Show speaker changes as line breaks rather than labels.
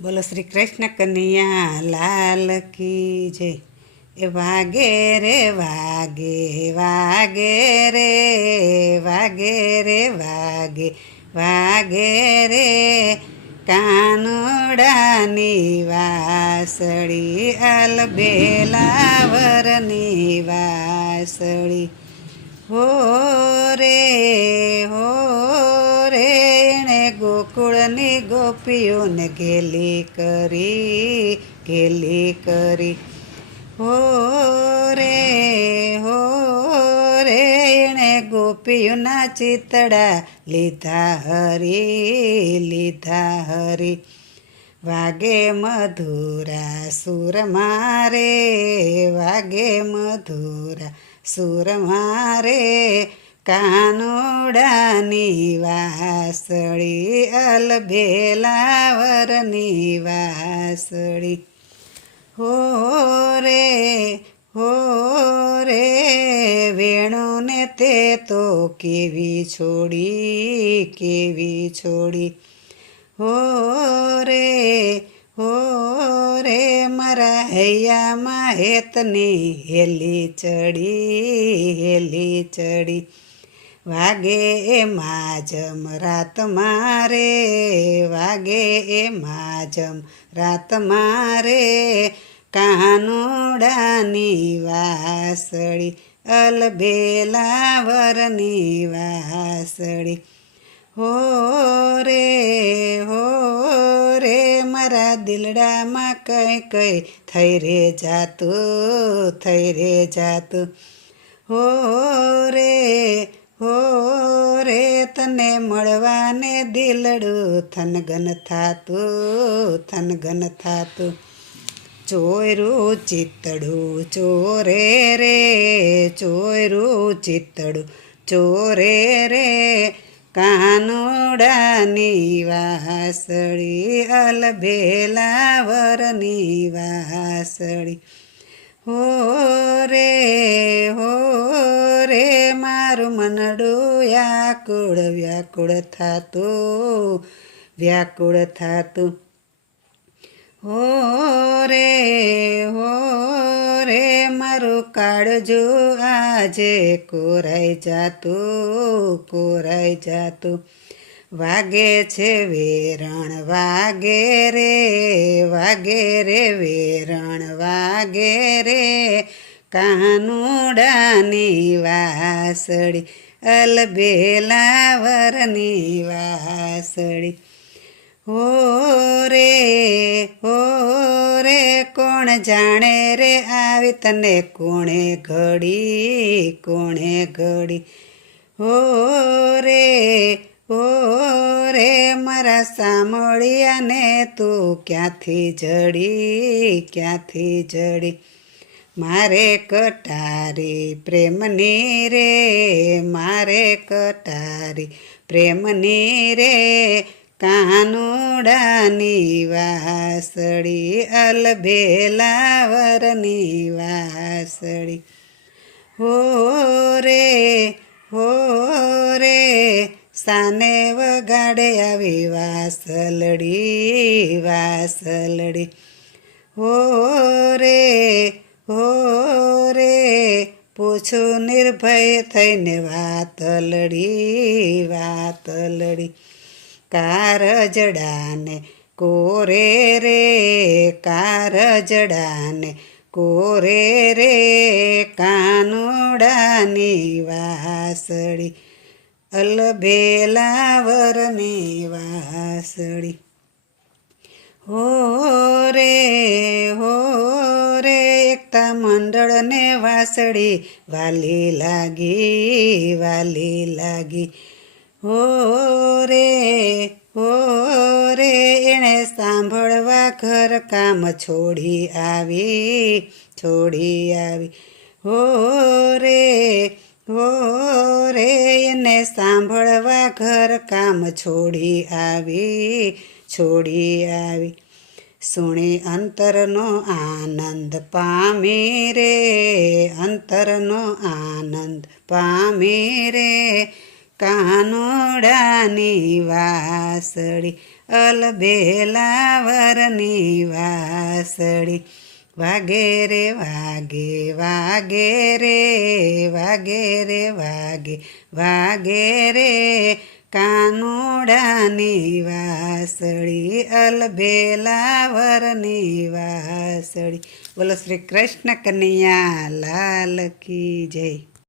બોલો શ્રી કૃષ્ણ કનૈયા, લાલ કી જય. એ વાગે રે, વાગે વાગે રે વાગે રે, વાગે વાગે રે. કાનુડાની વાસળી, અલબેલાવરની વાસળી. હો રે, હો ગોકુળની ગોપીઓને ગેલી કરી ગેલી કરી. હો રે હો રે, એણે ગોપીઓના ચિતડા લીધા હરી લીધા હરી. વાગે મધુરા સુર મારે, વાગે મધુરા સુર મારે કાનુડાની વાસળી અલભેલાવરની વાસળી હો રે હો રે, વેણુને તે તો કેવી છોડી કેવી છોડી. હો રે હો રે, મારા હૈયામાં હેતની હેલી ચડી હેલી ચડી. વાગે એ માજમ રાત મારે, વાગે એ માજમ રાત મારે. કાનોડાની વાસળી, અલબેલાવરની વાસળી. હો રે હો રે, મારા દિલડામાં કઈ કઈ થઈ રે જાતું, થઈ રે જાતું. હો રે હો રે તને મળવાને દિલડું થનગન થાતું થનગન થાતું. ચોયરું ચિતડું ચોરે રે, ચોયરું ચિતડું ચોરે રે. કાનુડાની વાસળી, અલભેલાવરની વાસળી. હો રે મનડું વ્યાકુળ વ્યાકુળ થાતું વ્યાકુળ થાતું. હો રે હો રે, મારું કાળજો આજે કોરાઈ જાતું કોરાઈ જાતું. વાગે છે વેરણ, વાગે રે વાગે રે વેરણ, વાગે રે. કાનુડાની વાસળી, અલબેલાવરની વાસળી. હો રે હો રે, કોણ જાણે રે આવી તને કોણે ઘડી કોણે ઘડી? હો રે હો રે, મારા ને તું ક્યાંથી જડી ક્યાંથી જડી? મારે કટારી પ્રેમની રે, મારે કટારી પ્રેમની રે. કાનુડાની વાસળી અલબેલાવરની વાસળી. હો રે હો રે, સાને વગાડે આવી વાસલડી વાસલડી. હો રે હો રે પૂછું નિર્ભય થઈને વાતલડી વાતલડી કારજડાને કોરે રે કારજડાને કોરે રે, કાનુડાની વાસળી. અલબેલાવરની વાસળી. હો રે, હો રે, એકતા મંડળને વાસળી, વાલી લાગી વાલી લાગી. હો રે હો રે, એણે સાંભળવા ઘર કામ છોડી આવી છોડી આવી. હો રે હો રે, એને સાંભળવા ઘર કામ છોડી આવી છોડી આવી. સુણી અંતરનો આનંદ પામી રે, અંતરનો આનંદ પામી રે. કાનોડાની વાસળી, અલબેલાવરની વાસળી, વાગે રે, વાગે વાગે રે વાગે રે, વાગે વાગે રે. કાનુડાની વાસળી અલબેલાવરની વાસળી. બોલો શ્રી કૃષ્ણ કનૈયા લાલ કી જય.